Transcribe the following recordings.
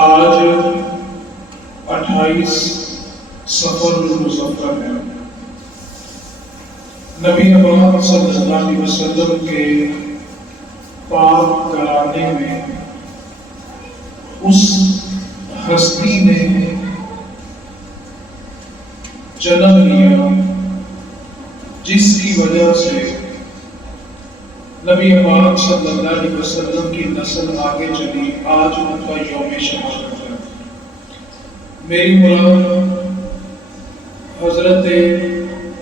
آج 28 سفر المظفر ہے۔ نبی اکرم صلی اللہ علیہ وسلم کے پاک گھرانے میں اس ہستی نے جنم لیا جس کی وجہ سے نبی پاک صلی اللہ علیہ وسلم کی نسل آگے چلی۔ آج ان کا یوم شہادت ہے۔ میری مراد حضرت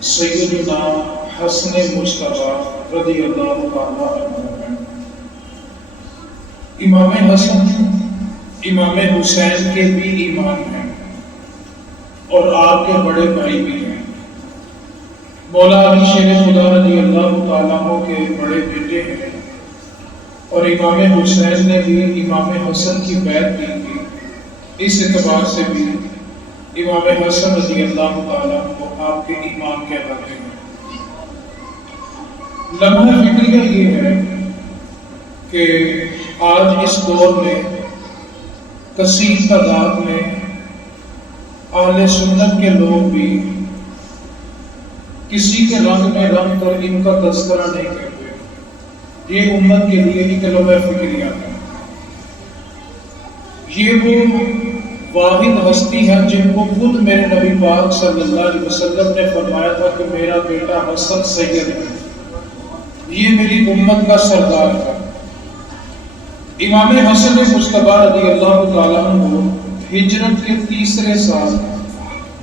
سیدنا حسن مصطفیٰ رضی اللہ تعالیٰ عنہ ہے۔ امام حسن امام حسین کے بھی امام ہیں اور آپ کے بڑے بھائی بھی ہیں۔ مولا علی شیر خدا رضی اللہ تعالیٰ عنہ کے بڑے بیٹے ہیں اور امام حسین نے بھی امام حسن کی بیعت کی تھی۔ اس اعتبار سے بھی امام حسن رضی اللہ تعالیٰ عنہ آپ کے امام کہلاتے ہیں۔ لمحہ فکریہ یہ ہے کہ آج اس دور میں کثیر تعداد میں اہل سنت کے لوگ بھی کسی کے رنگ میں رنگ کر ان کا تذکرہ نہیں کرتے۔ یہ امت کے لیے ایک لمحہ فکریہ ہے۔ یہ وہ واحد ہستی ہے جن کو خود میرے نبی پاک صلی اللہ علیہ وسلم نے فرمایا تھا کہ میرا بیٹا حسن سید ہے، یہ میری امت کا سردار ہے۔ امام حسن مصطفیٰ رضی اللہ تعالیٰ عنہ ہجرت کے تیسرے سال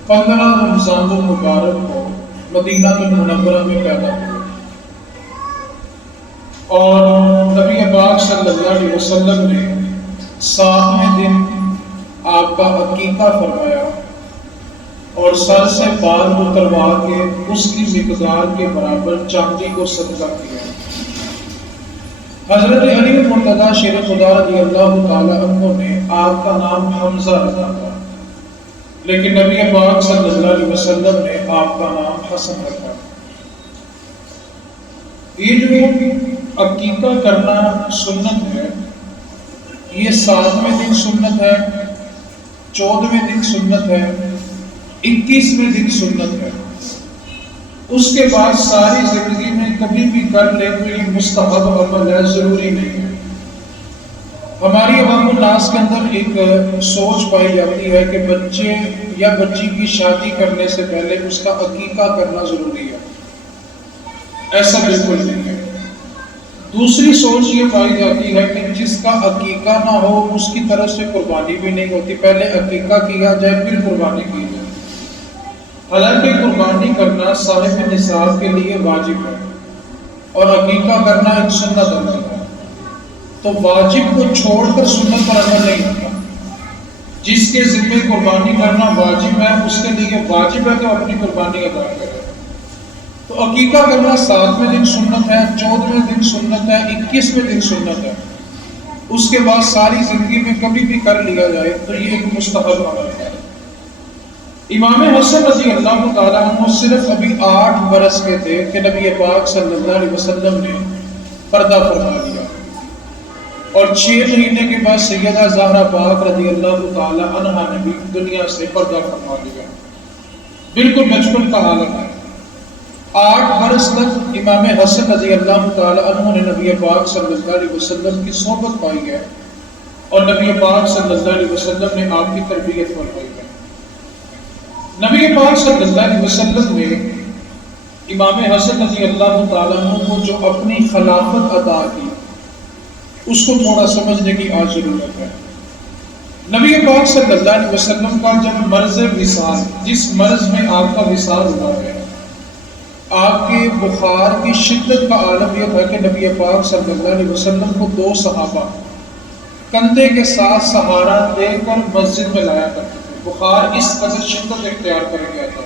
15 رمضان المبارک کو مدینہ المنورہ میں پیدا ہوئے اور نبی پاک صلی اللہ علیہ وسلم نے 7ویں دن آپ کا عقیقہ فرمایا اور سر سے بال اتروا کے اس کی مقدار کے برابر چاندی کو صدقہ کیا۔ حضرت علی مرتضیٰ شیر خدا رضی اللہ تعالیٰ عنہ نے آپ کا نام حمزہ رکھا تھا، لیکن نبی پاک صلی اللہ علیہ وسلم نے آپ کا نام حسن رکھا۔ یہ جو عقیقہ کرنا سنت ہے، یہ 7ویں دن سنت ہے، 14ویں دن سنت ہے، 21ویں دن سنت ہے۔ اس کے بعد ساری زندگی میں کبھی بھی کر لے تو یہ مستحب عمل ہے، ضروری نہیں ہے۔ ہماری عوام الناس کے اندر ایک سوچ پائی جاتی ہے کہ بچے یا بچی کی شادی کرنے سے پہلے اس کا عقیقہ کرنا ضروری ہے۔ ایسا بالکل نہیں ہے۔ دوسری سوچ یہ پائی جاتی ہے کہ جس کا عقیقہ نہ ہو اس کی طرف سے قربانی بھی نہیں ہوتی، پہلے عقیقہ کیا جائے پھر قربانی کی جائے۔ حالانکہ قربانی کرنا صاحب نصاب کے لیے واجب ہے اور عقیقہ کرنا ایک سنت عمل ہے، تو واجب کو چھوڑ کر سنت پر عمل نہیں ہوتا۔ جس کے ذمہ قربانی کرنا واجب ہے اس کے لیے واجب ہے کہ اپنی قربانی ادا کرے۔ تو عقیقہ کرنا 7ویں دن سنت ہے، 14ویں دن سنت ہے، 21ویں دن سنت ہے۔ اس کے بعد ساری زندگی میں کبھی بھی کر لیا جائے تو یہ ایک مستحب عمل ہے۔ امام حسن رضی اللہ تعالیٰ عنہ صرف ابھی 8 برس کے تھے کہ نبی پاک صلی اللہ علیہ وسلم نے پردہ فرما دیا اور 6 مہینے کے بعد سیدہ زہرا پاک رضی اللہ تعالیٰ عنہا نے بھی دنیا سے پردہ فرما دیا۔ بالکل بچپن کا حالت ہے۔ 8 برس تک امام حسن رضی اللہ تعالیٰ عنہ نے نبی پاک صلی اللہ علیہ وسلم کی صحبت پائی ہے اور نبی پاک صلی اللہ علیہ وسلم نے آپ کی تربیت فرمائی ہے۔ نبی پاک صلی اللہ علیہ وسلم نے امام حسن رضی اللہ تعالیٰ عنہ کو جو اپنی خلافت عطا کی اس کو تھوڑا سمجھنے کی آج ضرورت ہے۔ نبی پاک صلی اللہ علیہ وسلم کا جب مرض وصال، جس مرض میں آپ کا وصال ہوا ہے، آپ کے بخار کی شدت کا عالم یہ تھا کہ نبی پاک صلی اللہ علیہ وسلم کو 2 صحابہ کندھے کے ساتھ سہارا دے کر مسجد میں لایا کرتے تھے۔ بخار اس قدر شدت اختیار کر گیا تھا۔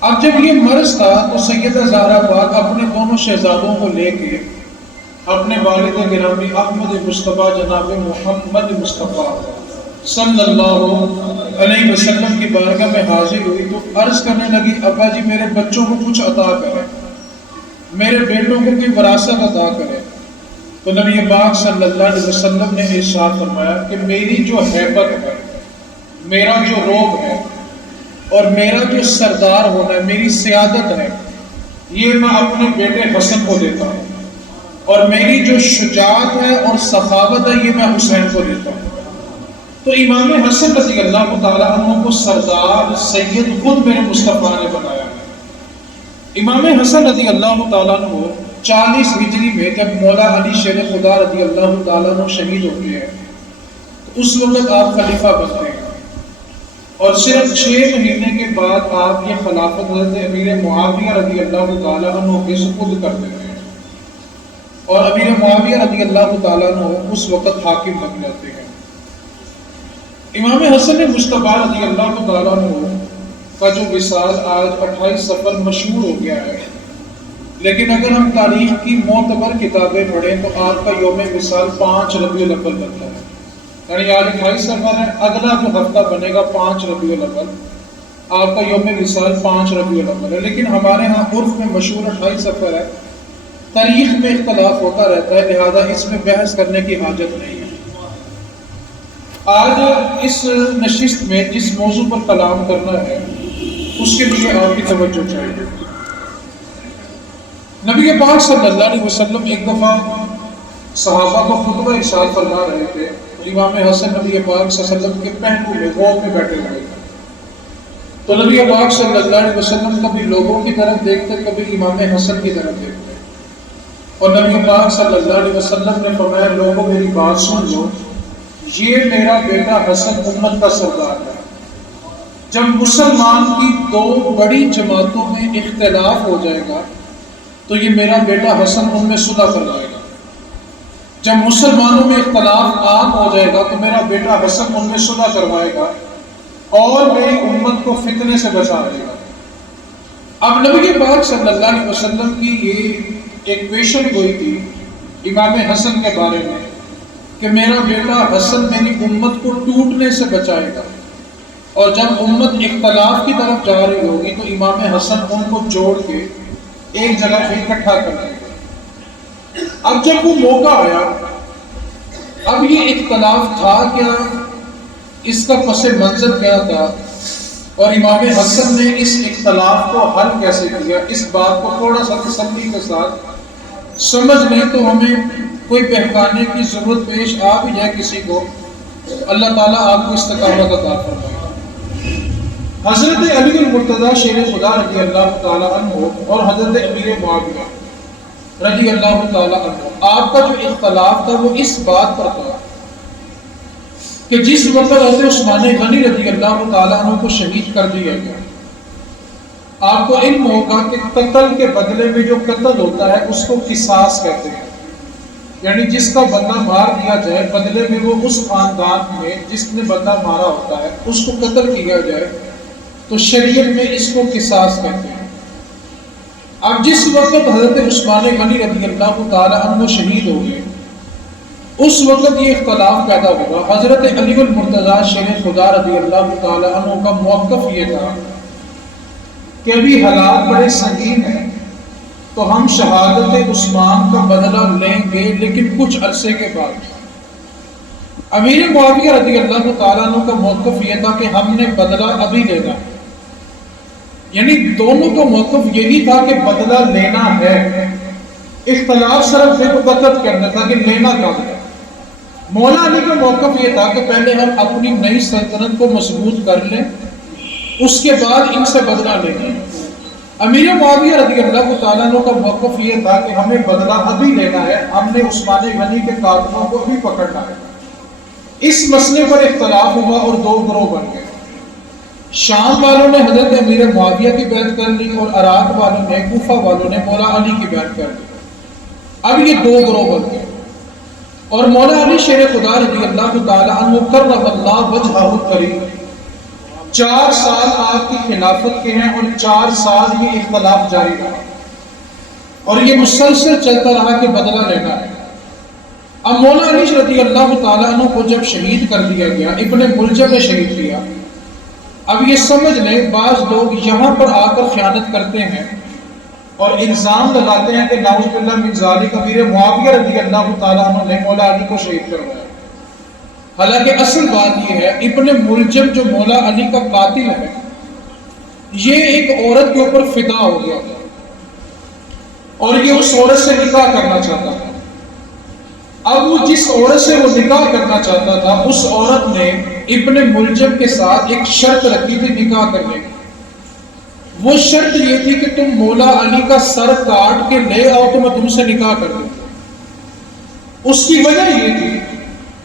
اب جب یہ مرض تھا تو سیدہ زہرا پاک اپنے دونوں شہزادوں کو لے کے اپنے والد گرامی احمد مصطفیٰ جناب محمد مصطفیٰ صلی اللہ علیہ وسلم کی بارگاہ میں حاضر ہوئی تو عرض کرنے لگی، ابا جی میرے بچوں کو کچھ عطا کریں، میرے بیٹوں کو کوئی وراثت عطا کریں۔ تو نبی پاک صلی اللہ علیہ وسلم نے ارشاد فرمایا کہ میری جو ہیبت ہے، میرا جو روب ہے اور میرا جو سردار ہونا ہے، میری سیادت ہے، یہ میں اپنے بیٹے حسن کو دیتا ہوں، اور میری جو شجاعت ہے اور سخاوت ہے یہ میں حسین کو دیتا ہوں۔ تو امام حسن رضی اللہ تعالیٰ عنہ کو سردار سید خود میرے مصطفیٰ نے بنایا ہے۔ امام حسن رضی اللہ تعالیٰ عنہ 40 ہجری میں جب مولا علی شیر خدا رضی اللہ تعالیٰ عنہ شہید ہوتے ہیں تو اس وقت آپ خلیفہ بنتے ہیں، اور صرف 6 مہینے کے بعد آپ یہ خلافت حضرت امیر معاویہ رضی اللہ تعالیٰ عنہ کے سپرد کر دیتے ہیں، اور امیر معاویہ رضی اللہ تعالیٰ عنہ اس وقت حاکم بن جاتے ہیں۔ امام حسن مجتبی رضی اللہ تعالیٰ عنہ کا جو وصال آج 28 صفر مشہور ہو گیا ہے، لیکن اگر ہم تاریخ کی معتبر کتابیں پڑھیں تو آپ کا یوم وصال 5 ربیع الاول بنتا ہے، یعنی آج 28 صفر ہے، اگلا جو ہفتہ بنے گا 5 ربیع الاول، آپ کا یوم وصال 5 ربیع الاول ہے، لیکن ہمارے ہاں عرف میں مشہور 28 صفر ہے۔ تاریخ میں اختلاف ہوتا رہتا ہے، لہذا اس میں بحث کرنے کی حاجت نہیں ہے۔ آج اس نشست میں جس موضوع پر کلام کرنا ہے اس کے لیے آپ کی توجہ چاہیے۔ نبی پاک صلی اللہ علیہ وسلم ایک دفعہ صحابہ کو خطبہ ارشاد فرما رہے تھے، امام حسن نبی پاک صلی اللہ علیہ وسلم کے پہلو میں غور میں بیٹھے ہوئے تھے، تو نبی پاک صلی اللہ علیہ وسلم کبھی لوگوں کی طرف دیکھتے، کبھی امام حسن کی طرف دیکھتے، اور نبی پاک صلی اللہ علیہ وسلم نے فرمایا لوگوں میری بات سن لو، یہ میرا بیٹا حسن امت کا سردار ہے۔ جب مسلمان کی 2 بڑی جماعتوں میں اختلاف ہو جائے گا تو یہ میرا بیٹا حسن ان میں صلح کروائے گا۔ جب مسلمانوں میں اختلاف عام ہو جائے گا تو میرا بیٹا حسن ان میں صلح کروائے گا اور میری امت کو فتنے سے بچا لے گا۔ اب نبی پاک صلی اللہ علیہ وسلم کی یہ ایک پیشن گوئی تھی امام حسن کے بارے میں کہ میرا بیٹا حسن میری امت کو ٹوٹنے سے بچائے گا، اور جب امت اختلاف کی طرف جا رہی ہوگی تو امام حسن ان کو جوڑ کے ایک جگہ پہ اکٹھا کر دیں گے۔ اب جب وہ موقع آیا، اب یہ اختلاف تھا کیا، اس کا پس منظر کیا تھا، اور امام حسن نے اس اختلاف کو حل کیسے کیا، اس بات کو تھوڑا سا تسلی کے ساتھ سمجھ لیں تو ہمیں کوئی بہکانے کی ضرورت پیش آ بھی جائے کسی کو، اللہ تعالیٰ آپ کو استقامت عطا فرمائے۔ حضرت علی المرتضیٰ شیر خدا رضی اللہ تعالیٰ عنہ اور حضرت امیر معاویہ رضی اللہ تعالیٰ عنہ، آپ کا جو اختلاف تھا وہ اس بات پر تھا کہ جس وقت حضرت عثمان غنی رضی اللہ تعالیٰ عنہ کو شہید کر دیا گیا، آپ کو علم ہوگا کہ قتل کے بدلے میں جو قتل ہوتا ہے اس کو قصاص کہتے ہیں، یعنی جس کا بندہ مار دیا جائے بدلے میں وہ اس خاندان میں جس نے بندہ مارا ہوتا ہے اس کو قتل کیا جائے، تو شریعت میں اس کو قصاص کہتے ہیں۔ اب جس وقت حضرت عثمان غنی رضی اللہ تعالیٰ عنہ شہید ہو گئے، اس وقت یہ اختلاف پیدا ہوا۔ حضرت علی المرتضیٰ شیر خدا رضی اللہ تعالیٰ عنہ کا موقف یہ تھا کہ ابھی حالات بڑے سنگین ہیں، تو ہم شہادت عثمان کا بدلہ لیں گے، لیکن کچھ عرصے کے بعد۔ امیر معاویہ رضی اللہ تعالیٰ عنہ کا موقف یہ تھا کہ ہم نے بدلہ ابھی لینا، یعنی دونوں کا موقف یہی تھا کہ بدلہ لینا ہے، اختلاف صرف وقت کے اندر تھا کہ لینا کب ہے۔ مولا علی کا موقف یہ تھا کہ پہلے ہم اپنی نئی سلطنت کو مضبوط کر لیں، اس کے بعد ان سے بدلہ لیں گے۔ امیر معاویہ رضی اللہ تعالیٰ عنہ کا موقف یہ تھا کہ ہمیں بدلہ ابھی لینا ہے، ہم نے عثمان غنی کے قاتلوں کو ابھی پکڑنا ہے۔ اس مسئلے پر اختلاف ہوا اور 2 گروہ بن گئے۔ شام والوں نے حضرت امیر معاویہ کی بیعت کر لی اور عراق والوں نے، کوفہ والوں نے مولا علی کی بیعت کر لی۔ اب یہ 2 گروہ بن گئے، اور مولا علی شیر خدا رضی اللہ تعالیٰ عنہ کرم اللہ وجہہ الکریم 4 سال آپ کی خلافت کے ہیں، اور 4 سال یہ اختلاف جاری رہا، اور یہ مسلسل چلتا رہا کہ بدلہ لینا ہے۔ اب مولا علی رضی اللہ تعالیٰ عنہ کو جب شہید کر دیا گیا، ابن ملجم نے شہید کیا، اب یہ سمجھ لیں بعض لوگ یہاں پر آ کر خیانت کرتے ہیں اور الزام لگاتے ہیں کہ نعوذ باللہ من ذالک امیر معاویہ رضی اللہ تعالیٰ عنہ نے مولا علی کو شہید کروایا۔ حالانکہ اصل بات یہ ہے ابن ملجم جو مولا علی کا قاتل ہے یہ ایک عورت کے اوپر فدا ہو گیا تھا اور یہ اس عورت سے نکاح کرنا چاہتا تھا۔ اب وہ جس عورت سے وہ نکاح کرنا چاہتا تھا اس عورت نے ابن ملجم کے ساتھ ایک شرط رکھی تھی نکاح کرنے کی۔ وہ شرط یہ تھی کہ تم مولا علی کا سر کاٹ کے لے آؤ تو میں تم سے نکاح کر دوں۔ اس کی وجہ یہ تھی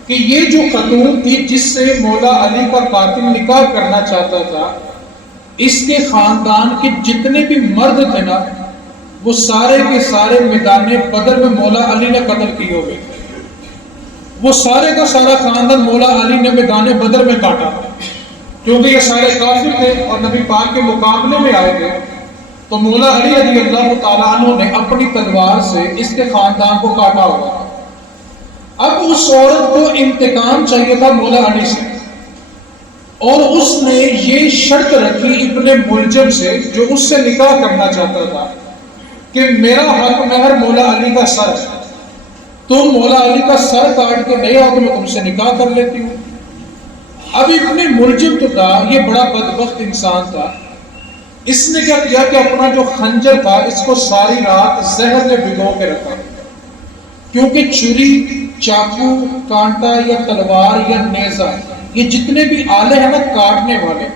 کہ یہ جو خاتون تھی جس سے مولا علی کا قاتل نکاح کرنا چاہتا تھا اس کے خاندان کے جتنے بھی مرد تھے نا وہ سارے کے سارے میدان بدر میں مولا علی نے قتل کیے ہوئے تھے۔ وہ سارے کا سارا خاندان مولا علی نے میدان بدر میں کاٹا کیونکہ یہ سارے کافر تھے اور نبی پاک کے مقابلے میں آئے تھے، تو مولا علی رضی اللہ تعالیٰ عنہ نے اپنی تلوار سے اس کے خاندان کو کاٹا ہوا تھا۔ اب اس عورت کو انتقام چاہیے تھا مولا علی سے، اور اس نے یہ شرط رکھی ابن ملجم سے جو اس سے نکاح کرنا چاہتا تھا کہ میرا حق مہر مولا علی کا سر ہے، تم مولا علی کا سر کاٹ کے نہیں آؤ تو میں تم سے نکاح کر لیتی ہوں۔ اب ابن ملجم تو تھا یہ بڑا بدبخت انسان تھا، اس نے کیا کیا کہ اپنا جو خنجر تھا اس کو ساری رات زہر میں بھگو کے رکھا، کیونکہ چھری، چاقو، کانٹا یا تلوار یا نیزہ یہ جتنے بھی آلے ہیں نا کاٹنے والے،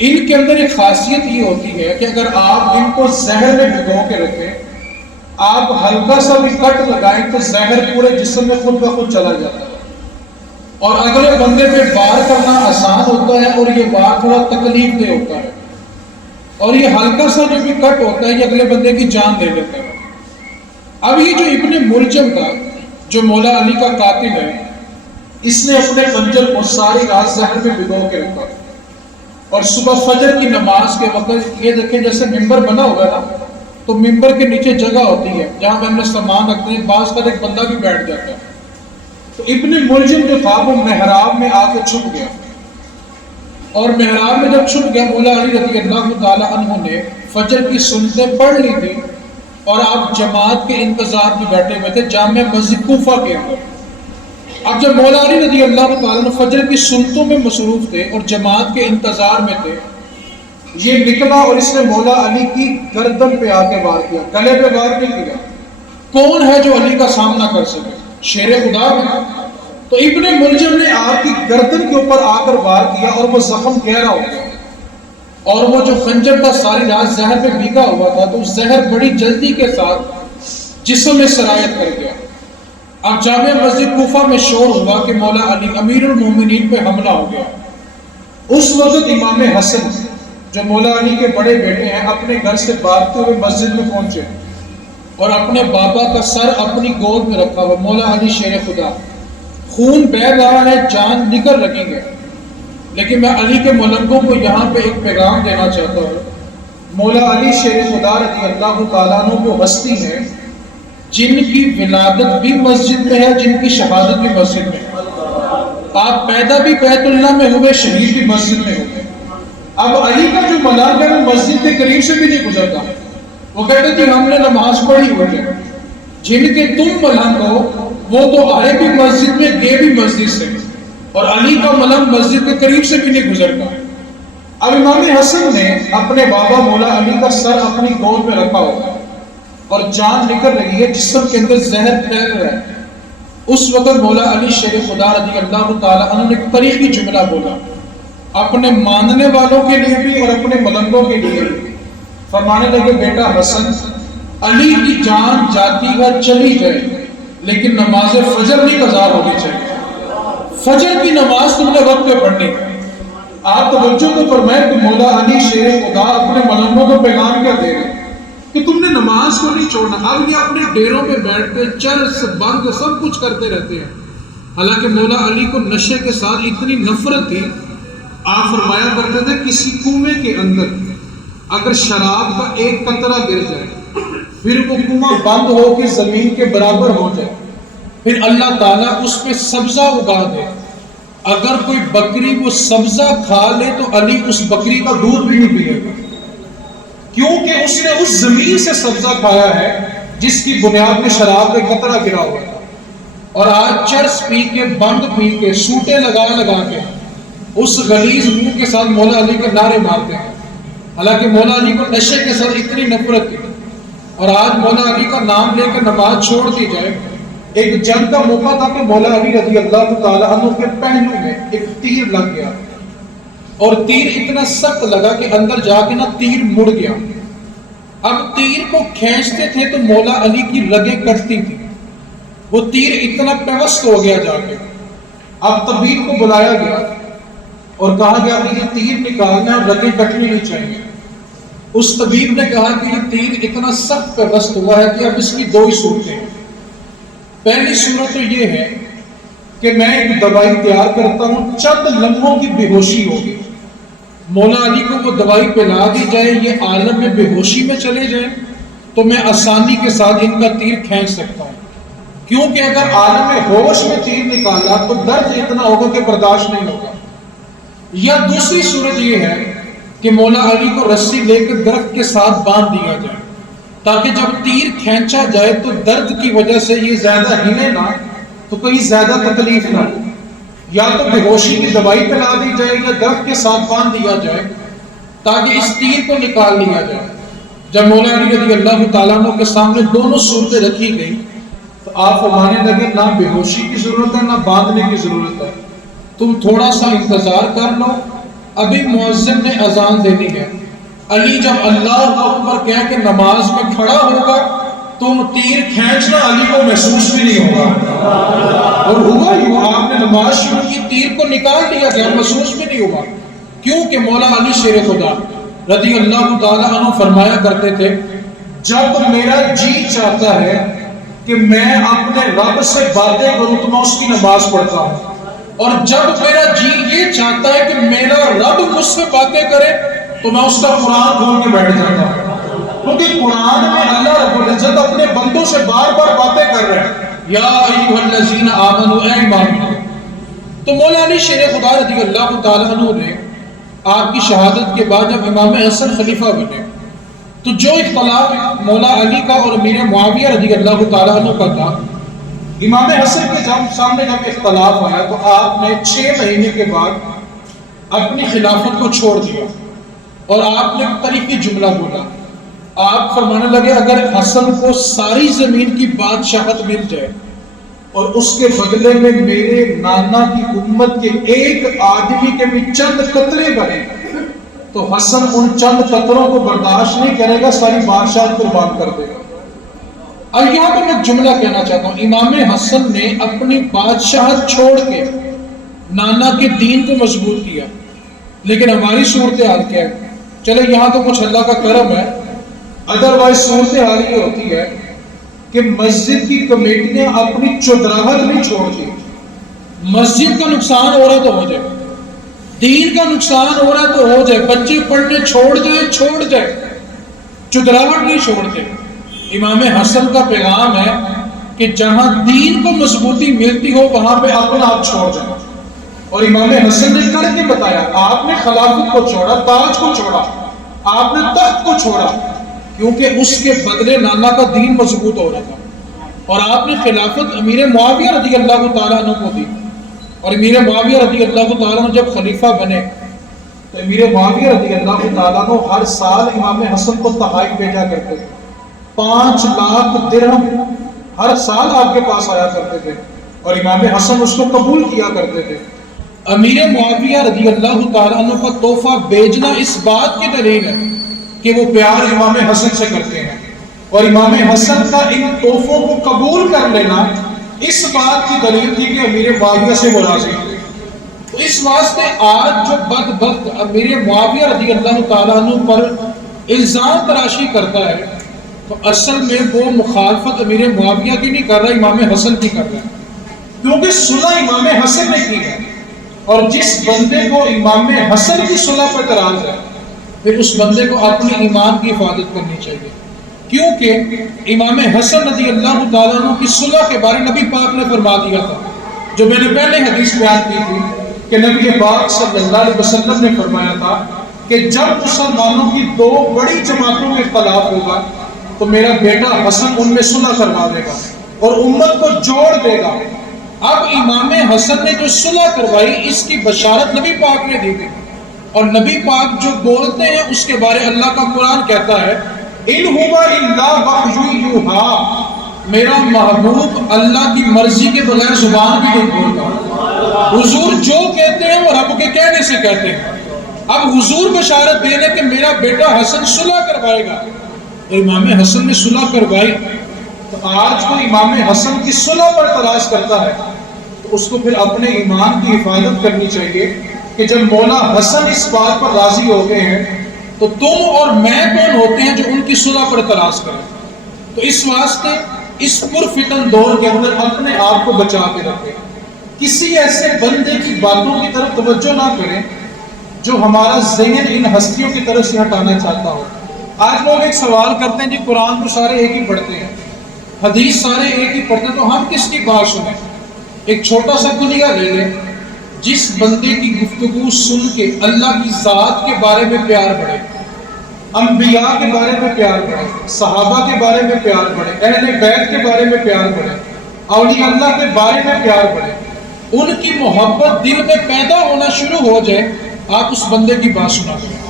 ان کے اندر ایک خاصیت یہ ہوتی ہے کہ اگر آپ ان کو زہر میں بھگو کے رکھیں، آپ ہلکا سا بھی کٹ لگائیں تو زہر پورے جسم میں خود بخود چلا جاتا ہے، اور اگلے بندے پہ وار کرنا آسان ہوتا ہے اور یہ وار تھوڑا تکلیف دہ ہوتا ہے، اور یہ ہلکا سا جو بھی کٹ ہوتا ہے یہ اگلے بندے کی جان دے دیتا ہے۔ اب یہ جو ابن ملجم تھا جو مولا علی کا قاتل ہے، اس نے اپنے خنجر کو ساری رات زہر میں بھگو کے رکھا، اور صبح فجر کی نماز کے وقت یہ دیکھیں جیسے ممبر بنا ہوا ہے نا تو ممبر کے نیچے جگہ ہوتی ہے جہاں پہ ہم نے سامان رکھتے ہیں، بعض کا ایک بندہ بھی بیٹھ جاتا ہے، تو ابن ملجم جو تھا وہ محراب میں آ کے چھپ گیا، اور محراب میں جب چھپ گیا مولا علی رضی اللہ تعالی عنہ نے فجر کی سنتیں پڑھ لی تھی اور آپ جماعت کے انتظار میں بیٹھے ہوئے تھے جامع مسجد کوفہ کے اندر۔ اب جب مولا علی رضی اللہ تعالیٰ عنہ فجر کی سنتوں میں مصروف تھے اور جماعت کے انتظار میں تھے، یہ نکلا اور اس نے مولا علی کی گردن پہ آ کے وار کیا، گلے پہ وار نہیں کیا۔ کون ہے جو علی کا سامنا کر سکے؟ شیر خدا ہے۔ تو ابن ملجم نے آپ کی گردن کے اوپر آ کر وار کیا اور وہ زخم گہرا ہو گیا، اور وہ جو خنجر تھا ساری رات زہر پہ بھیگا ہوا تھا تو زہر بڑی جلدی کے ساتھ جسم میں سرایت کر گیا۔ اب جامع مسجد کوفہ میں شور ہوا کہ مولا علی امیر المومنین پہ حملہ ہو گیا۔ اس وقت امام حسن جو مولا علی کے بڑے بیٹے ہیں اپنے گھر سے بھاگتے ہوئے مسجد میں پہنچے اور اپنے بابا کا سر اپنی گود میں رکھا ہوا، مولا علی شیر خدا، خون بہہ رہا ہے، جان نکل رہی ہے، لیکن میں علی کے ملنگوں کو یہاں پہ ایک پیغام دینا چاہتا ہوں۔ مولا علی شیر خدا رضی اللہ تعالیٰ عنہ وہ ہستی ہیں جن کی ولادت بھی مسجد میں ہے، جن کی شہادت بھی مسجد میں ہے۔ آپ پیدا بھی بیت اللہ میں ہوئے، شہید بھی مسجد میں ہوئے۔ اب علی کا جو ملنگ ہے وہ مسجد کے قریب سے بھی نہیں گزرتا، وہ کہتے تھے ہم نے نماز پڑھی ہوئی ہے، جن کے تم ملنگ ہو وہ تو آئے بھی مسجد میں، گئے بھی مسجد سے، اور علی کا ملنگ مسجد کے قریب سے بھی نہیں گزرتا۔ اب امام حسن نے اپنے بابا مولا علی کا سر اپنی گود میں رکھا ہوا ہے اور جان نکل رہی ہے، جسم کے اندر زہر پھیل رہا ہے۔ اس وقت مولا علی شیر خدا رضی اللہ تعالیٰ عنہ نے ایک تاریخی جملہ بولا اپنے ماننے والوں کے لیے بھی اور اپنے ملنگوں کے لیے بھی، فرمانے لگے بیٹا حسن، علی کی جان جاتی ہے چلی جائے لیکن نماز فجر نہیں قضا ہونی چاہیے، فجر کی نماز تم نے وقت پہ پڑھنی ہے۔ آپ توجہ تو فرمائیں کہ مولا علی شیر خدا اپنے ملنگوں کو پیغام کیا دے رہے کہ تم نے نماز کو نہیں چھوڑنا۔ اب یہ اپنے ڈیروں پہ بیٹھ کے چرس بنگ سب کچھ کرتے رہتے ہیں، حالانکہ مولا علی کو نشے کے ساتھ اتنی نفرت تھی، آپ فرمایا کرتے تھے کسی کنویں کے اندر اگر شراب کا ایک قطرہ گر جائے پھر وہ کنواں بند ہو کے زمین کے برابر ہو جائے، پھر اللہ تعالیٰ اس پہ سبزہ اگا دے، اگر کوئی بکری وہ سبزہ کھا لے تو علی اس بکری کا دودھ بھی نہیں پیے گا۔ کیونکہ اس نے اس زمین سے سبزہ کھایا ہے جس کی بنیاد میں شراب کا قطرہ گرا ہوا تھا، اور آج چرس پی کے، بند پی کے، سوٹے لگا لگا کے اس غلیظ منہ کے ساتھ مولا علی کے نعرے مارتے ہیں، حالانکہ مولا علی کو نشے کے ساتھ اتنی نفرت تھی، اور آج مولا علی کا نام لے کے نماز چھوڑ دی جائے۔ ایک جنگ کا موقع تھا کہ مولا علی رضی اللہ تعالیٰ عنہ کے پہلو میں ایک تیر لگ گیا، اور تیر اتنا سخت لگا کہ اندر جا کے نا تیر مڑ گیا۔ اب تیر کو کھینچتے تھے تو مولا علی کی رگیں کٹتی تھی، وہ تیر اتنا پیوست ہو گیا جا کے۔ اب طبیب کو بلایا گیا اور کہا گیا کہ یہ تیر نکالنا اور رگیں کٹنی نہیں چاہیے۔ اس طبیب نے کہا کہ یہ تیر اتنا سخت پیوست ہوا ہے کہ اب اس کی دو ہی صورتیں ہیں۔ پہلی صورت تو یہ ہے کہ میں ایک دوائی تیار کرتا ہوں، چند لمحوں کی بے ہوشی ہوگی، مولا علی کو وہ دوائی پلا دی جائے، یہ عالم میں بے ہوشی میں چلے جائیں تو میں آسانی کے ساتھ ان کا تیر کھینچ سکتا ہوں، کیونکہ اگر عالم میں ہوش میں تیر نکالا تو درد اتنا ہوگا کہ برداشت نہیں ہوگا۔ یا دوسری صورت یہ ہے کہ مولا علی کو رسی لے کے درخت کے ساتھ باندھ دیا جائے تاکہ جب تیر کھینچا جائے تو درد کی وجہ سے یہ زیادہ ہلے نہ، تو کوئی زیادہ تکلیف نہ ہو۔ یا تو بے ہوشی کی دوائی پلا دی جائے یا درخت کے ساتھ باندھ دیا جائے تاکہ اس تیر کو نکال لیا جائے۔ جب مولا علی رضی اللہ تعالیٰ عنہ کے سامنے دونوں صورتیں رکھی گئی تو آپ فرمانے لگے نہ بے ہوشی کی ضرورت ہے نہ باندھنے کی ضرورت ہے، تم تھوڑا سا انتظار کر لو، ابھی مؤذن نے اذان دینی ہے۔ علی جب اللہ اکبر کہہ کے نماز میں کھڑا ہوگا تم تیر کھینچنا علی کو محسوس بھی نہیں ہوگا، اور ہوا ہی آپ نے نماز شروع کی، تیر کو نکال دیا گیا، محسوس بھی نہیں ہوگا، کیونکہ مولا علی شیر خدا رضی اللہ تعالیٰ عنہ فرمایا کرتے تھے جب میرا جی چاہتا ہے کہ میں اپنے رب سے باتیں کروں تو میں اس کی نماز پڑھتا ہوں، اور جب میرا جی یہ چاہتا ہے کہ میرا رب مجھ سے باتیں کرے تو میں اس کا قرآن کھول کے بیٹھ جاتا ہوں، کیونکہ قرآن میں اللہ رب العزت اپنے بندوں سے بار بار باتیں کر رہے ہیں، یا ایھا الذین آمنوا، اے ایمان والو۔ تو مولا علی شیر خدا رضی اللہ تعالیٰ عنہ نے آپ کی شہادت کے بعد جب امام حسن خلیفہ بنے تو جو اختلاف مولا علی کا اور امیر معاویہ رضی اللہ تعالیٰ عنہ کا تھا، امام حسن کے سامنے جب اختلاف آیا تو آپ نے 6 مہینے کے بعد اپنی خلافت کو چھوڑ دیا، اور آپ نے تاریخی جملہ بولا، آپ فرمانے لگے اگر حسن کو ساری زمین کی بادشاہت مل جائے اور اس کے بدلے میں میرے نانا کی امت کے ایک آدمی کے بھی چند قطرے بنے تو حسن ان چند قطروں کو برداشت نہیں کرے گا، ساری بادشاہت قربان کر دے گا۔ اور یہاں پر میں جملہ کہنا چاہتا ہوں، امام حسن نے اپنی بادشاہت چھوڑ کے نانا کے دین کو مضبوط کیا، لیکن ہماری صورتحال کیا ہے؟ چلے یہاں تو کچھ اللہ کا کرم ہے، ادروائز صورتحال یہ ہوتی ہے کہ مسجد کی کمیٹیاں اپنی چودراہٹ نہیں چھوڑتی، مسجد کا نقصان ہو رہا تو ہو جائے، دین کا نقصان ہو رہا تو ہو جائے، بچے پڑھنے چھوڑ جائے، چودراہٹ نہیں چھوڑتے۔ امام حسن کا پیغام ہے کہ جہاں دین کو مضبوطی ملتی ہو وہاں پہ اپنا آپ چھوڑ جائیں، اور امام حسن نے کر کے بتایا، آپ نے خلافت کو چھوڑا، تاج کو چھوڑا، آپ نے تخت کو چھوڑا، کیونکہ اس کے بدلے نانا کا دین مضبوط ہو رہا تھا، اور آپ نے خلافت امیر معاویہ رضی اللہ تعالیٰ عنہ کو دی، اور امیر معاویہ رضی اللہ تعالیٰ عنہ جب خلیفہ بنے تو امیر معاویہ رضی اللہ تعالیٰ عنہ ہر سال امام حسن کو تحائف بھیجا کرتے تھے، 5 لاکھ درہم ہر سال آپ کے پاس آیا کرتے تھے، اور امام حسن اس کو قبول کیا کرتے تھے۔ امیر معاویہ رضی اللہ تعالیٰ عنہ کا تحفہ بھیجنا اس بات کی دلیل ہے کہ وہ پیار امام حسن سے کرتے ہیں، اور امام حسن کا ان تحفوں کو قبول کر لینا اس بات کی دلیل تھی کہ امیر معاویہ سے وہ راضی تھے۔ تو اس واسطے آج جو بدبخت امیر معاویہ رضی اللہ تعالیٰ عنہ پر الزام تراشی کرتا ہے تو اصل میں وہ مخالفت امیر معاویہ کی نہیں کر رہا، امام حسن کی کر رہا ہے، کیونکہ صلح امام حسن نے کی ہے، اور جس بندے کو امام حسن کی صلح پر اعتراض ہے پھر اس بندے کو اپنی ایمان کی حفاظت کرنی چاہیے، کیونکہ امام حسن رضی اللہ تعالیٰ عنہ کی صلح کے بارے نبی پاک نے فرما دیا تھا، جو میں نے پہلے حدیث بیان کی تھی کہ نبی پاک صلی اللہ علیہ وسلم نے فرمایا تھا کہ جب مسلمانوں کی دو بڑی جماعتوں میں اختلاف ہوگا تو میرا بیٹا حسن ان میں صلح کروا دے گا اور امت کو جوڑ دے گا۔ اب امام حسن نے جو صلح کروائی اس کی بشارت نبی پاک نے دی تھی، اور نبی پاک جو بولتے ہیں اس کے بارے اللہ کا قرآن کہتا ہے ان هو الا وحی یوحی، میرا محبوب اللہ کی مرضی کے بغیر زبان بھی نہیں بولتا، حضور جو کہتے ہیں وہ رب کے کہنے سے کہتے ہیں۔ اب حضور بشارت دے رہے کہ میرا بیٹا حسن صلح کروائے گا، تو امام حسن نے صلح کروائی۔ تو آج کوئی امام حسن کی صلح پر تلاش کرتا ہے تو اس کو پھر اپنے ایمان کی حفاظت کرنی چاہیے کہ جب مولا حسن اس بات پر راضی ہو گئے ہیں تو تم اور میں کون ہوتے ہیں جو ان کی صلح پر تلاش کریں؟ تو اس واسطے اس پرفتن دور کے اندر اپنے آپ کو بچا کے رکھیں، کسی ایسے بندے کی باتوں کی طرف توجہ نہ کریں جو ہمارا ذہن ان ہستیوں کی طرف سے ہٹانا چاہتا ہو۔ آج لوگ ایک سوال کرتے ہیں جی قرآن کو سارے ایک ہی پڑھتے ہیں، حدیث سارے ایک ہی پڑھتے ہیں، تو ہم کس کی بات سنیں؟ ایک چھوٹا سا کلیہ لے لیں، جس بندے کی گفتگو سن کے اللہ کی ذات کے بارے میں پیار بڑھے، انبیاء کے بارے میں پیار بڑھے، صحابہ کے بارے میں پیار بڑھے، اہل بیت کے بارے میں پیار بڑھے، اولیاء اللہ کے بارے میں پیار بڑھے، ان کی محبت دل میں پیدا ہونا شروع ہو جائے، آپ اس بندے کی بات سنا کریں۔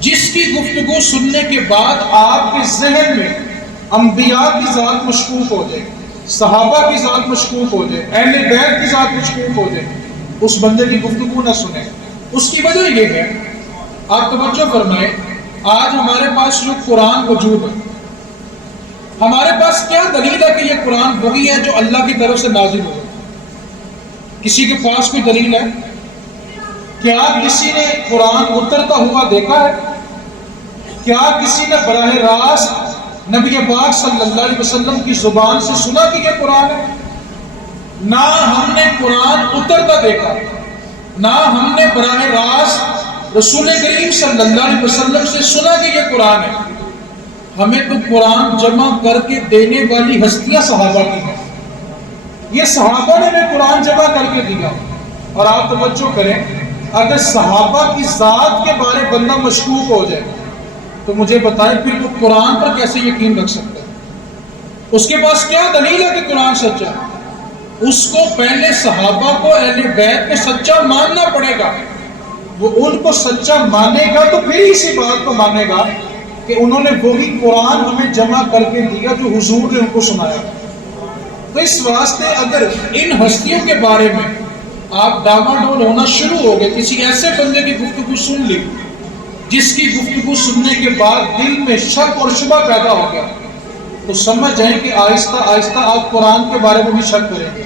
جس کی گفتگو سننے کے بعد آپ کے ذہن میں انبیاء کی ذات مشکوک ہو جائے، صحابہ کی ذات مشکوک ہو جائے، اہل بیت کی ذات مشکوک ہو جائے، اس بندے کی گفتگو نہ سنیں۔ اس کی وجہ یہ ہے، آپ توجہ فرمائیں، آج ہمارے پاس جو قرآن موجود ہے، ہمارے پاس کیا دلیل ہے کہ یہ قرآن وہی ہے جو اللہ کی طرف سے نازل ہوا؟ کسی کے پاس کوئی دلیل ہے؟ کیا کسی نے قرآن اترتا ہوا دیکھا ہے؟ کیا کسی نے براہ راست نبی پاک صلی اللہ علیہ وسلم کی زبان سے سنا کہ یہ قرآن ہے؟ نہ ہم نے قرآن اترتا دیکھا، نہ ہم نے براہ راست رسول کریم صلی اللہ علیہ وسلم سے سنا کہ یہ قرآن ہے۔ ہمیں تو قرآن جمع کر کے دینے والی ہستیاں صحابہ کی ہیں، یہ صحابہ نے ہمیں قرآن جمع کر کے دیا۔ اور آپ توجہ کریں، اگر صحابہ کی ذات کے بارے بندہ مشکوک ہو جائے تو مجھے بتائیں پھر وہ قرآن پر کیسے یقین رکھ سکتا ہے؟ اس کے پاس کیا دلیل ہے کہ قرآن سچا ہے؟ اس کو پہلے صحابہ کو، اہل بیت کو سچا ماننا پڑے گا۔ وہ ان کو سچا مانے گا تو پھر اسی بات کو مانے گا کہ انہوں نے وہی قرآن ہمیں جمع کر کے دیا جو حضور نے ان کو سنایا۔ تو اس واسطے اگر ان ہستیوں کے بارے میں آپ ڈاما ڈول ہونا شروع ہو گئے، کسی ایسے بندے کی گفتگو سن لی جس کی گفتگو سننے کے بعد دل میں شک اور شبہ پیدا ہو گیا، تو سمجھ جائیں کہ آہستہ آہستہ آپ قرآن کے بارے میں بھی شک کریں گے،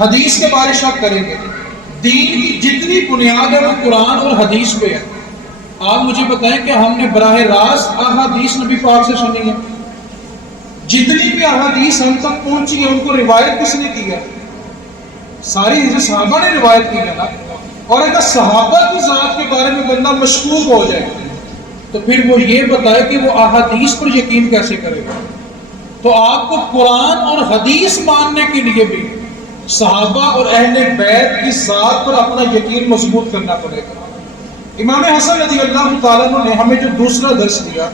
حدیث کے بارے شک کریں گے۔ دین کی جتنی بنیاد ہے وہ قرآن اور حدیث پہ ہے۔ آپ مجھے بتائیں کہ ہم نے براہ راست احادیث نبی پاک سے سنی ہے؟ جتنی بھی احادیث ہم تک پہنچی ہے ان کو روایت کس نے کی ہے؟ ساری صحابہ نے روایت کی ہے نا۔ اور اگر صحابہ کی ذات کے بارے میں بندہ مشکوک ہو جائے تو پھر وہ یہ بتائے کہ وہ احادیث پر یقین کیسے کرے گا؟ تو آپ کو قرآن اور حدیث ماننے کے لیے بھی صحابہ اور اہل بیت کی ذات پر اپنا یقین مضبوط کرنا پڑے گا۔ امام حسن رضی اللہ تعالیٰ عنہ نے ہمیں جو دوسرا درس دیا،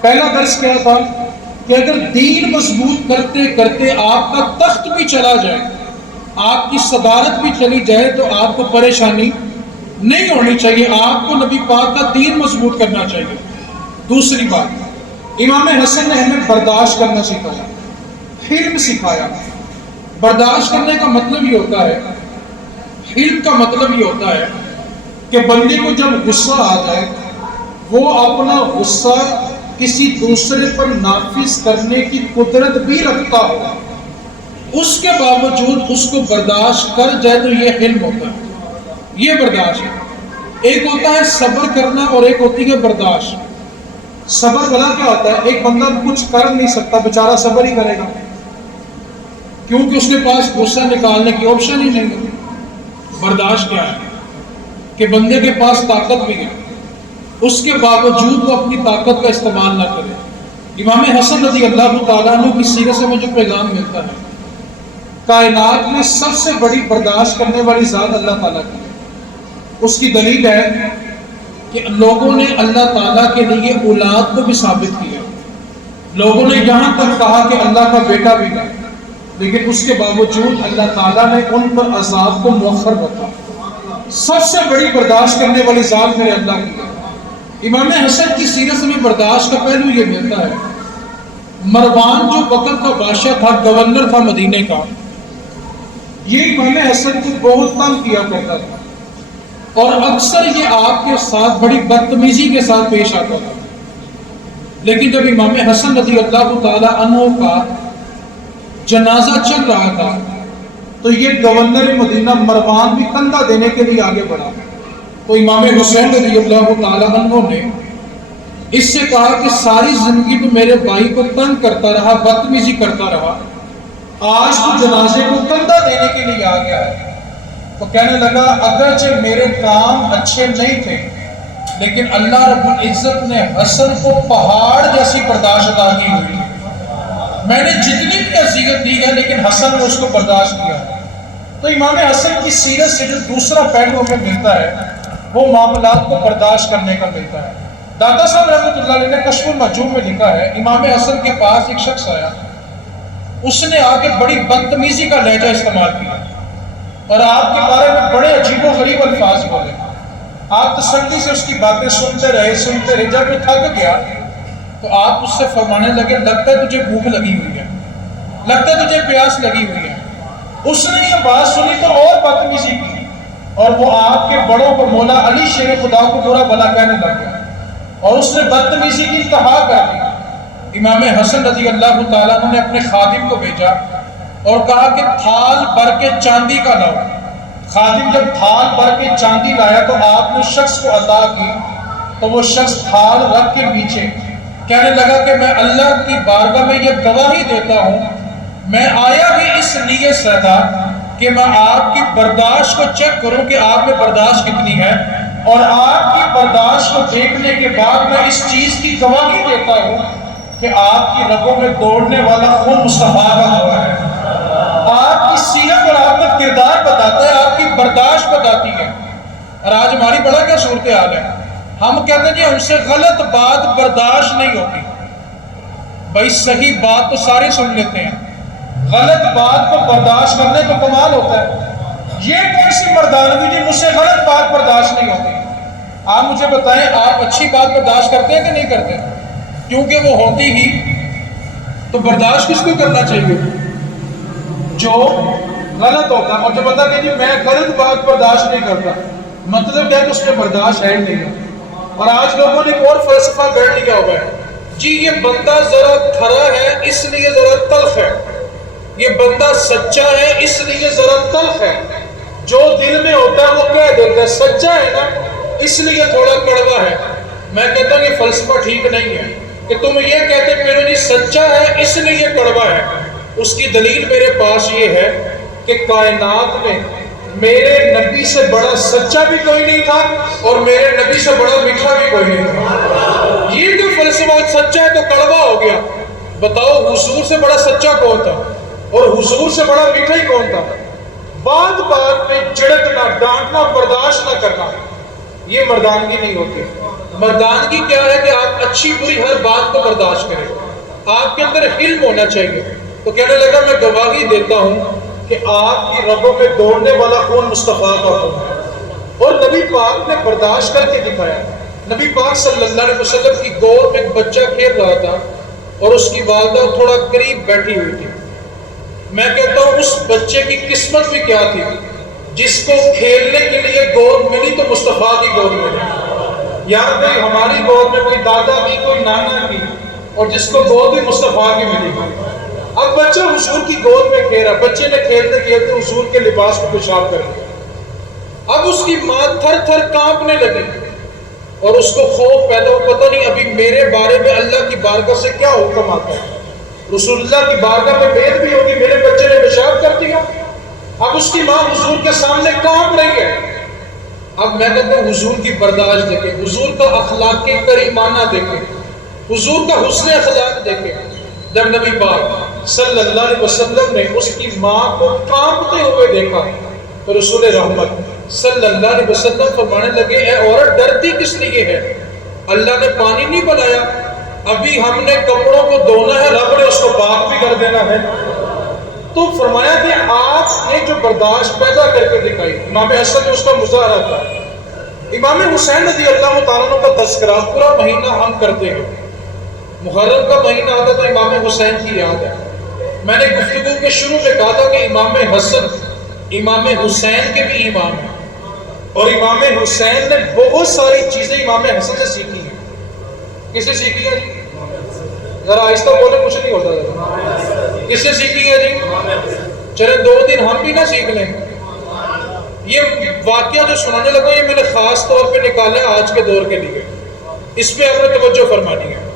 پہلا درس کیا تھا کہ اگر دین مضبوط کرتے کرتے آپ کا تخت بھی چلا جائے، آپ کی صدارت بھی چلی جائے، تو آپ کو پریشانی نہیں ہونی چاہیے، آپ کو نبی پاک کا دین مضبوط کرنا چاہیے۔ دوسری بات، امام حسن نے ہمیں برداشت کرنا سکھایا، حلم سکھایا۔ برداشت کرنے کا مطلب یہ ہوتا ہے، حلم کا مطلب یہ ہوتا ہے کہ بندے کو جب غصہ آ جائے وہ اپنا غصہ کسی دوسرے پر نافذ کرنے کی قدرت بھی رکھتا ہو، اس کے باوجود اس کو برداشت کر جائے، تو یہ حلم ہوتا ہے، یہ برداشت ہے۔ ایک ہوتا ہے صبر کرنا اور ایک ہوتی ہے برداشت۔ صبر بلا کیا ہوتا ہے؟ ایک بندہ کچھ کر نہیں سکتا، بیچارہ صبر ہی کرے گا کیونکہ اس کے پاس غصہ نکالنے کی آپشن ہی نہیں ہے۔ برداشت کیا ہے؟ کہ بندے کے پاس طاقت بھی ہے، اس کے باوجود وہ اپنی طاقت کا استعمال نہ کرے۔ امام حسن رضی اللہ تعالیٰ عنہ کی سیرت سے مجھے پیغام ملتا ہے، کائنات میں سب سے بڑی برداشت کرنے والی ذات اللہ تعالیٰ کی ہے۔ اس کی دلیل ہے کہ لوگوں نے اللہ تعالیٰ کے لیے اولاد کو بھی ثابت کیا، لوگوں نے یہاں تک کہا کہ اللہ کا بیٹا بھی ہے، لیکن اس کے باوجود اللہ تعالیٰ نے ان پر عذاب کو مؤخر رکھا۔ سب سے بڑی برداشت کرنے والی ذات میرے اللہ کی ہے۔ امام حسن کی سیرت میں برداشت کا پہلو یہ ملتا ہے، مروان جو وقت کا بادشاہ تھا، گورنر تھا مدینے کا، یہ امام حسن کو بہت تنگ کیا کرتا تھا اور اکثر یہ آپ کے ساتھ بڑی بدتمیزی کے ساتھ پیش آتا تھا۔ لیکن جب امام حسن رضی اللہ تعالی عنہ کا جنازہ چل رہا تھا تو یہ گورنر مدینہ مروان بھی کندھا دینے کے لیے آگے بڑھا، تو امام حسین رضی اللہ تعالی عنہ نے اس سے کہا کہ ساری زندگی تو میرے بھائی کو تنگ کرتا رہا، بدتمیزی کرتا رہا، آج تو جنازے کو کندھا دینے کے لیے آ گیا ہے۔ تو کہنے لگا اگرچہ میرے کام اچھے نہیں تھے لیکن اللہ رب العزت نے حسن کو پہاڑ جیسی برداشت عطا کی ہوئی ہے، میں نے جتنی بھی اذیت دی ہے لیکن حسن نے اس کو برداشت کیا۔ تو امام حسن کی سیرت سے جو دوسرا پہلو ہمیں ملتا ہے وہ معاملات کو برداشت کرنے کا ملتا ہے۔ داتا صاحب رحمۃ اللہ علیہ نے کشف المحجوب میں لکھا ہے، امام حسن کے پاس ایک شخص آیا، اس نے آ کے بڑی بدتمیزی کا لہجہ استعمال کیا اور آپ کے بارے میں بڑے عجیب و غریب الفاظ بولے۔ آپ تسلی سے اس کی باتیں سنتے رہے۔ جب وہ تھک گیا تو آپ اس سے فرمانے لگے لگتا ہے تجھے بھوک لگی ہوئی ہے، لگتا ہے تجھے پیاس لگی ہوئی ہے۔ اس نے یہ بات سنی تو اور بدتمیزی کی اور وہ آپ کے بڑوں کو مولا علی شیر خدا کو برا بھلا کہنے لگ گیا اور اس نے بدتمیزی کی انتہا کر دی۔ امام حسن رضی اللہ تعالیٰ عنہ نے اپنے خادم کو بھیجا اور کہا کہ تھال بھر کے چاندی کا لاؤ۔ خادم جب تھال بھر کے چاندی لایا تو آپ نے اس شخص کو عطا کی تو وہ شخص تھال رکھ کے پیچھے کہنے لگا کہ میں اللہ کی بارگاہ میں یہ گواہی دیتا ہوں، میں آیا ہی اس نیت سے تھا کہ میں آپ کی برداشت کو چیک کروں کہ آپ میں برداشت کتنی ہے، اور آپ کی برداشت کو دیکھنے کے بعد میں اس چیز کی گواہی دیتا ہوں کہ آپ کی رگوں میں دوڑنے والا خون مصطفیٰ کا ہوا ہے۔ آپ کی سیرت اور آپ کا کردار بتاتا ہے، آپ کی برداشت بتاتی ہے۔ اور آج ہماری بڑا کیا صورتحال ہے، ہم کہتے ہیں جی ہم سے غلط بات برداشت نہیں ہوتی۔ بھائی صحیح بات تو سارے سن لیتے ہیں، غلط بات کو برداشت کرنے تو کمال ہوتا ہے۔ یہ کون سی مردانگی جی مجھ سے غلط بات برداشت نہیں ہوتی؟ آپ مجھے بتائیں آپ اچھی بات برداشت کرتے ہیں کہ نہیں کرتے؟ کیونکہ وہ ہوتی ہی تو برداشت کس کو کرنا چاہیے؟ جو غلط ہوتا ہے۔ اور جو بتا کہ جی میں غلط بات برداشت نہیں کرتا، مطلب کیا کہ اس میں برداشت ہے نہیں ہے۔ اور آج لوگوں نے ایک اور فلسفہ گڑھ لیا ہوا ہے، جی یہ بندہ ذرا کھرا ہے اس لیے ذرا تلخ ہے، یہ بندہ سچا ہے اس لیے ذرا تلخ ہے، جو دل میں ہوتا ہے وہ کہہ دیتا ہے، سچا ہے نا اس لیے تھوڑا کڑوا ہے۔ میں کہتا ہوں یہ فلسفہ ٹھیک نہیں ہے کہ تم یہ کہتے پھرو جی سچا ہے اس لیے کڑوا ہے۔ اس کی دلیل میرے پاس یہ ہے کہ کائنات میں میرے نبی سے بڑا سچا بھی کوئی نہیں تھا اور میرے نبی سے بڑا میٹھا بھی کوئی نہیں تھا۔ یہ جو فلسفہ سچا ہے تو کڑوا ہو گیا، بتاؤ حضور سے بڑا سچا کون تھا اور حضور سے بڑا میٹھا ہی کون تھا؟ بات بات میں جھڑکنا، ڈانٹنا، برداشت نہ کرنا، یہ مردانگی نہیں ہوتی۔ مردانگی کیا ہے کہ آپ اچھی بری ہر بات کو برداشت کریں، آپ کے اندر علم ہونا چاہیے۔ تو کہنے لگا میں گواہی دیتا ہوں کہ آپ کی رگوں میں دوڑنے والا خون مصطفیٰ کا خون ہے۔ اور نبی پاک نے برداشت کر کے دکھایا۔ نبی پاک صلی اللہ علیہ وسلم کی گود میں ایک بچہ کھیل رہا تھا اور اس کی والدہ تھوڑا قریب بیٹھی ہوئی تھی۔ میں کہتا ہوں اس بچے کی قسمت بھی کیا تھی، جس کو کھیلنے کے لیے گود ملی تو مصطفیٰ کی گود ملی۔ یار بھائی ہماری گود میں کوئی دادا کی کوئی نانا کی اور جس کو گود بھی مصطفیٰ کی ملی۔ اب بچہ حضور کی گود میں کھیل رہا، بچے نے کھیلتے کھیلتے حضور کے لباس کو پیشاب کر دیا۔ اب اس کی ماں تھر تھر کانپنے لگی اور اس کو خوف پیدا ہو، پتہ نہیں ابھی میرے بارے میں اللہ کی بارگاہ سے کیا حکم آتا ہے، رسول اللہ کی بارگاہ میں بید بھی ہوگی، میرے بچے نے پیشاب کر دیا۔ اب اس کی ماں حضور کے سامنے کانپ رہی ہے۔ اب میں کہتا ہوں حضور کی برداشت دیکھیں، حضور کا اخلاق کریمانہ دیکھیں، حضور کا حسن اخلاق دیکھیں۔ جب نبی پاک صلی اللہ علیہ وسلم نے اس کی ماں کو کانپتے ہوئے دیکھا تو رسول رحمت صلی اللہ علیہ وسلم فرمانے لگے اے عورت ڈرتی کس لیے ہے؟ اللہ نے پانی نہیں بنایا، ابھی ہم نے کپڑوں کو دھونا ہے، رب نے اس کو پاک بھی کر دینا ہے۔ تو فرمایا کہ آپ نے جو برداشت پیدا کر کے دکھائی، امام حسن نے اس کا مظاہرہ تھا۔ امام حسین رضی اللہ تعالیٰ عنہ کا تذکرہ پورا مہینہ ہم کرتے ہیں، محرم کا مہینہ آتا تو امام حسین کی یاد ہے۔ میں نے گفتگو کے شروع میں کہا تھا کہ امام حسن امام حسین کے بھی امام ہیں، اور امام حسین نے بہت ساری چیزیں امام حسن سے سیکھی ہیں۔ کس سے سیکھی ہے جی؟ ذرا آہستہ بولے، کچھ نہیں ہوتا ذرا۔ کس سے سیکھی ہے جی؟ چلے 2 دن ہم بھی نہ سیکھ لیں۔ یہ واقعہ جو سنانے لگا یہ میں نے خاص طور پہ نکالا ہے آج کے دور کے لیے، اس پہ آپ نے توجہ فرمانی ہے۔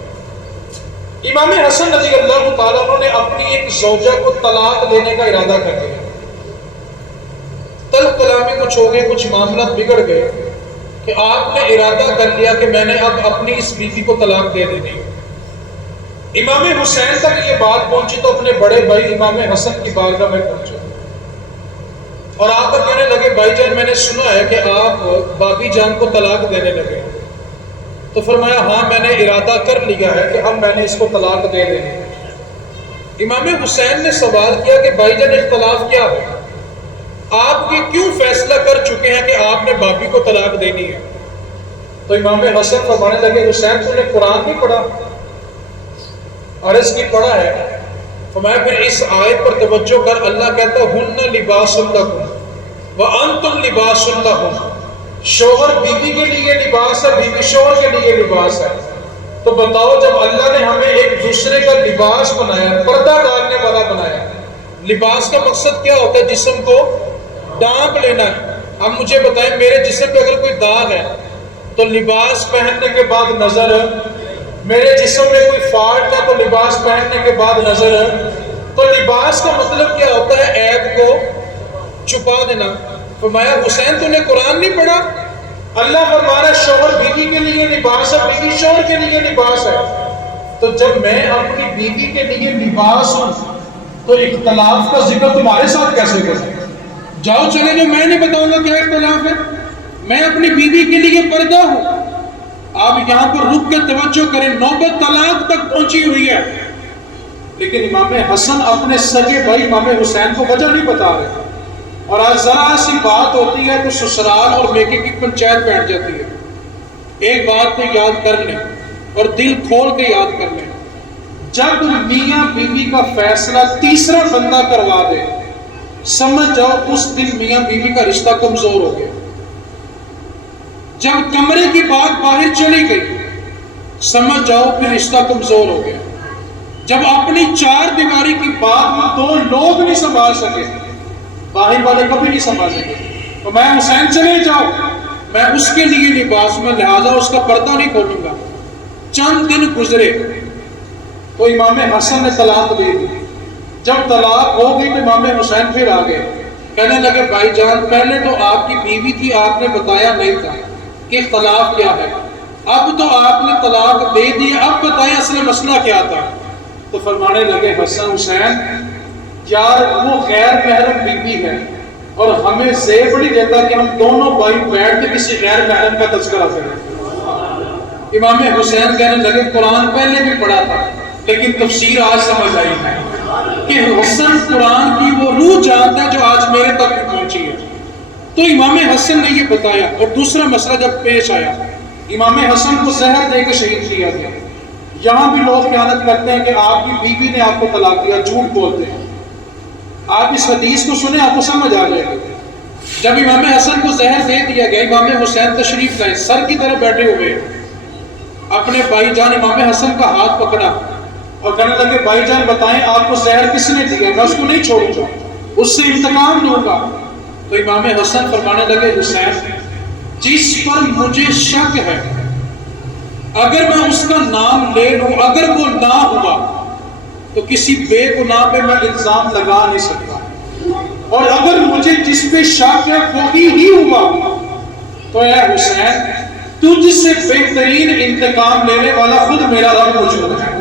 امام حسن رضی اللہ تعالیٰ عنہ نے اپنی ایک زوجہ کو طلاق دینے کا ارادہ کر لیا۔ طلب کلامی کچھ ہو گئے، کچھ معاملات بگڑ گئے کہ آپ نے ارادہ کر لیا کہ میں نے اب اپنی اس بیوی کو طلاق دے دینی ہے۔ امام حسین تک یہ بات پہنچی تو اپنے بڑے بھائی امام حسن کی بارگاہ میں پہنچے اور آ کر کہنے لگے بھائی جان میں نے سنا ہے کہ آپ بابی جان کو طلاق دینے لگے۔ تو فرمایا ہاں میں نے ارادہ کر لیا ہے کہ اب میں نے اس کو طلاق دے دینی۔ امام حسین نے سوال کیا کہ بھائی جان اختلاف کیا ہے؟ آپ یہ کیوں فیصلہ کر چکے ہیں کہ آپ نے بابی کو طلاق دینی ہے؟ تو امام حسن فرمانے لگے حسین تو نے قرآن نہیں پڑھا؟ عرض کی پڑھا ہے۔ فرمایا پھر اس آیت پر توجہ کر، اللہ کہتا ہے ہن لباس لکم وانتم لباس لہم، شوہر بیوی کے لیے لباس ہے، بیوی شوہر کے لیے لباس ہے۔ تو بتاؤ جب اللہ نے ہمیں ایک دوسرے کا لباس بنایا، پردہ ڈالنے والا بنایا، لباس کا مقصد کیا ہوتا ہے؟ جسم کو ڈانپ لینا ہے۔ اب مجھے بتائیں میرے جسم پہ اگر کوئی داغ ہے تو لباس پہننے کے بعد نظر، میرے جسم میں کوئی فالٹ ہے تو لباس پہننے کے بعد نظر، تو لباس کا مطلب کیا ہوتا ہے؟ عیب کو چھپا دینا۔ فرمایا حسین تو نے قرآن نہیں پڑھا؟ اللہ فرمانا شوہر بیوی کے لیے لباس ہے، بیوی شوہر کے لیے لباس ہے۔ تو جب میں اپنی بیوی کے لیے لباس ہوں تو اختلاف کا ذکر تمہارے ساتھ کیسے کروں؟ جاؤ چلے جو میں نہیں بتاؤں گا کیا اختلاف ہے، میں اپنی بیوی کے لیے پردہ ہوں۔ آپ یہاں پر رک کے توجہ کریں، نوبت طلاق تک پہنچی ہوئی ہے، لیکن امام حسن اپنے سگے بھائی امام حسین کو وجہ نہیں بتا رہے۔ اور آج ذرا سی بات ہوتی ہے تو سسرال اور میکے کی پنچایت بیٹھ جاتی ہے۔ ایک بات کو یاد کر لیں اور دل کھول کے یاد کر لیں، جب میاں بیوی کا فیصلہ تیسرا بندہ کروا دے، سمجھ جاؤ اس دن میاں بیوی کا رشتہ کمزور ہو گیا۔ جب کمرے کی بات باہر چلی گئی، سمجھ جاؤ پھر رشتہ کمزور ہو گیا۔ جب اپنی 4 دیواری کی بات میں 2 لوگ نہیں سنبھال سکے، باہر والے کبھی نہیں سنبھال سکے، تو میں حسین چلے جاؤ، میں اس کے لیے لباس میں لہذا اس کا پردہ نہیں کھولوں گا۔ چند دن گزرے تو امام حسن نے طلاق دے دی۔ جب طلاق ہو گئی تو امام حسین پھر آ گئے، کہنے لگے بھائی جان پہلے تو آپ کی بیوی تھی، آپ نے بتایا نہیں تھا کہ اختلاف کیا ہے، اب تو آپ نے طلاق دے دی، اب بتائیں اصل مسئلہ کیا تھا؟ تو فرمانے لگے حسین یار وہ غیر محرم بیوی ہے اور ہمیں زیب نہیں دیتا کہ ہم دونوں بھائی بیٹھ کے کسی غیر محرم کا تذکرہ کریں۔ امام حسین کہنے لگے قرآن پہلے بھی پڑھا تھا لیکن تفسیر آج سمجھ آئی ہے کہ حسن قرآن کی وہ روح جانتا ہے جو آج میرے تک پہنچی ہے۔ تو امام حسن نے یہ بتایا، اور دوسرا مسئلہ جب پیش آیا، امام حسن کو زہر دے کے شہید کیا گیا۔ یہاں بھی لوگ خیانت کرتے ہیں کہ آپ کی بیوی نے آپ کو طلاق دیا، جھوٹ بولتے ہیں۔ آپ اس حدیث کو سنیں آپ کو سمجھ آ جائے گا۔ جب امام حسن کو زہر دے دیا گیا، امام حسین تشریف لائے، سر کی طرف بیٹھے ہوئے، اپنے بھائی جان امام حسن کا ہاتھ پکڑا اور کہنے لگے بھائی جان بتائیں آپ کو زہر کس نے دیا؟ میں اس کو نہیں چھوڑوں گا، اس سے انتقام لوں گا۔ تو امام حسن فرمانے لگے حسین جس پر مجھے شک ہے اگر میں اس کا نام لے لوں، اگر وہ نہ ہوا تو کسی بے گناہ پہ میں الزام لگا نہیں سکتا، اور اگر مجھے جس پہ شک ہے وہی ہی ہوا تو اے حسین تجھ سے بہترین انتقام لینے والا خود میرا رب موجود ہے،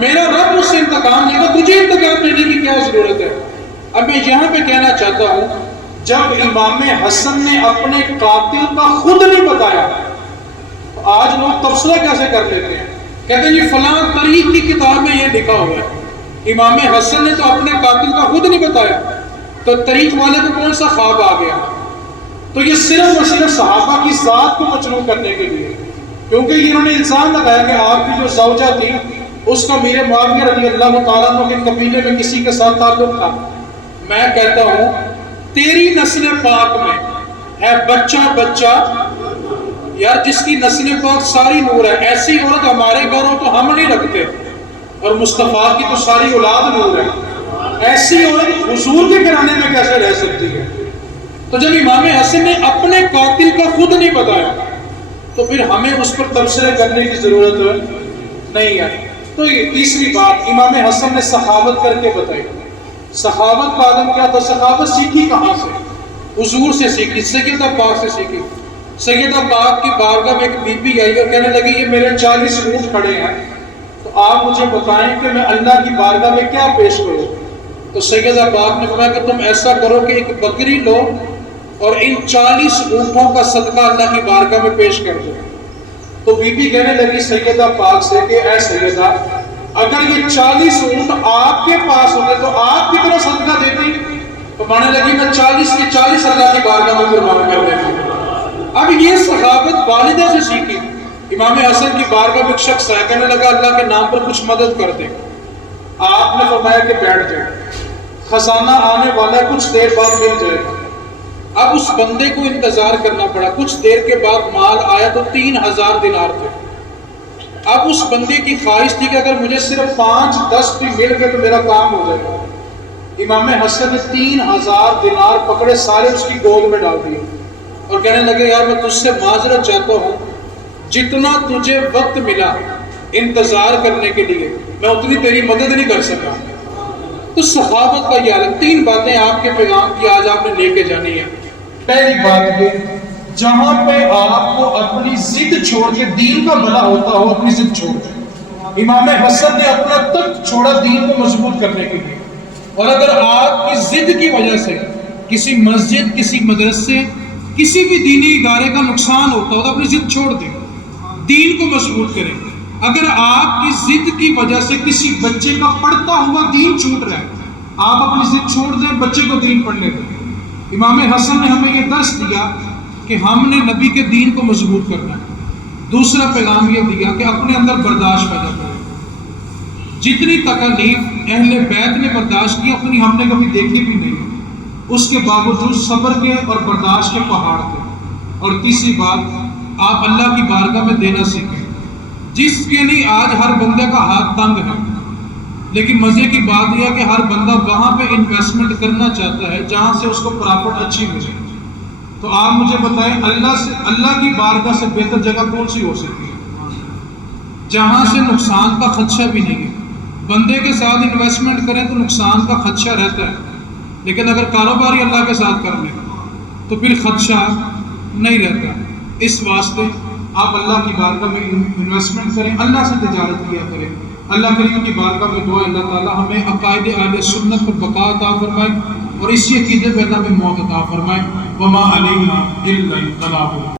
میرا رب اس سے انتقام لے گا، تجھے انتقام لینے کی کیا ضرورت ہے؟ اب میں یہاں پہ کہنا چاہتا ہوں جب امام حسن نے اپنے قاتل کا خود نہیں بتایا، آج لوگ تبصرہ کیسے کر لیتے ہیں، کہتے ہیں یہ فلاں تاریخ کی کتاب میں یہ لکھا ہوا ہے، امام حسن نے تو اپنے قاتل کا خود نہیں بتایا، تو تاریخ والے کو کون سا خواب آ گیا؟ تو یہ صرف اور صرف صحابہ کی ذات کو مجروح کرنے کے لیے، کیونکہ انہوں نے الزام لگایا کہ آپ کی جو زوجہ تھی اس کا میرے معاویہ رضی اللہ تعالیٰ عنہ کے قبیلے میں کسی کے ساتھ تعلق تھا۔ میں کہتا ہوں تیری نسل پاک میں ہے بچہ یار جس کی نسل پاک ساری نور ہے، ایسی عورت ہمارے گھر ہو تو ہم نہیں رکھتے، اور مصطفیٰ کی تو ساری اولاد نور ہے، ایسی عورت حضور کے گھرانے میں کیسے رہ سکتی ہے؟ تو جب امام حسن نے اپنے قاتل کا خود نہیں بتایا تو پھر ہمیں اس پر تبصرے کرنے کی ضرورت نہیں ہے۔ تو یہ تیسری بات امام حسن نے سخاوت کر کے بتائی۔ سخاوت کا عالم کیا تھا؟ سخاوت سیکھی کہاں سے؟ حضور سے سیکھی، سیدہ پاک سے سیکھی۔ سیدہ پاک کی بارگاہ میں ایک بی بی آئی اور کہنے لگی یہ میرے 40 اونٹ کھڑے ہیں، تو آپ مجھے بتائیں کہ میں اللہ کی بارگاہ میں کیا پیش کروں؟ تو سیدہ پاک نے فرمایا کہ تم ایسا کرو کہ ایک بکری لو اور ان 40 اونٹوں کا صدقہ اللہ کی بارگاہ میں پیش کر دو۔ تو بی بی کہنے لگی سیدہ پاک سے کہ اے سیدہ، اگر یہ 40 اونٹ آپ کے پاس ہوتے تو آپ کتنا صدقہ دیتی؟ تو مانے لگی میں 40 کی 40 اللہ کی بارگاہ میں قربان کر دیتی۔ اب یہ سخاوت والدہ سے سیکھی۔ امام حسن کی بارگاہ میں ایک شخص آیا، کہنے لگا اللہ کے نام پر کچھ مدد کر دے۔ آپ نے فرمایا کہ بیٹھ جاؤ، خزانہ آنے والا ہے، کچھ دیر بعد مل جائے گا۔ اب اس بندے کو انتظار کرنا پڑا، کچھ دیر کے بعد مال آیا تو 3000 دینار تھے۔ اب اس بندے کی خواہش تھی کہ اگر مجھے صرف 5-10 بھی مل گئے تو میرا کام ہو جائے گا۔ امام حسن نے 3000 دینار پکڑے، سارے اس کی گود میں ڈال دیے اور کہنے لگے یار میں تجھ سے معذرت چاہتا ہوں، جتنا تجھے وقت ملا انتظار کرنے کے لیے میں اتنی تیری مدد نہیں کر سکا۔ تو سخاوت کا یہ عالم، 3 باتیں آپ کے پیغام کی آج آپ نے لے کے جانی ہے۔ پہلی بات یہ، جہاں پہ آپ کو اپنی ضد چھوڑ کے دین کا بھلا ہوتا ہو اپنی ضد چھوڑ دیں۔ امام حسن نے اپنا تخت چھوڑا دین کو مضبوط کرنے کے لیے، اور اگر آپ کی ضد کی وجہ سے کسی مسجد، کسی مدرسے، کسی بھی دینی ادارے کا نقصان ہوتا ہو تو اپنی ضد چھوڑ دیں، دین کو مضبوط کریں۔ اگر آپ کی ضد کی وجہ سے کسی بچے کا پڑھتا ہوا دین چھوٹ رہا ہے، آپ اپنی ضد چھوڑ دیں، بچے کو دین پڑھنے دیں۔ امام حسن نے ہمیں یہ درس دیا کہ ہم نے نبی کے دین کو مضبوط کرنا ہے۔ دوسرا پیغام یہ دیا کہ اپنے اندر برداشت پیدا کریں۔ جتنی تکالیف اہل بیت نے برداشت کی اتنی ہم نے کبھی دیکھی بھی نہیں، اس کے باوجود صبر کے اور برداشت کے پہاڑ تھے۔ اور تیسری بات، آپ اللہ کی بارگاہ میں دینا سیکھیں، جس کے لیے آج ہر بندے کا ہاتھ تنگ ہے، لیکن مزے کی بات یہ ہے کہ ہر بندہ وہاں پہ انویسٹمنٹ کرنا چاہتا ہے جہاں سے اس کو پرافٹ اچھی ملے۔ تو آپ مجھے بتائیں اللہ کی بارگاہ سے بہتر جگہ کون سی ہو سکتی ہے جہاں سے نقصان کا خدشہ بھی نہیں ہے؟ بندے کے ساتھ انویسٹمنٹ کریں تو نقصان کا خدشہ رہتا ہے، لیکن اگر کاروباری اللہ کے ساتھ کر لیں تو پھر خدشہ نہیں رہتا۔ اس واسطے آپ اللہ کی بارگاہ میں انویسٹمنٹ کریں، اللہ سے تجارت کیا کریں۔ اللہ کریم کی بارگاہ میں دعا اللہ تعالی ہمیں عقائد اہل سنت پر بقا عطا فرمائے اور اسی عقیدے پہ اللہ میں موت عطا فرمائے۔ وما علینا الا البلاغ۔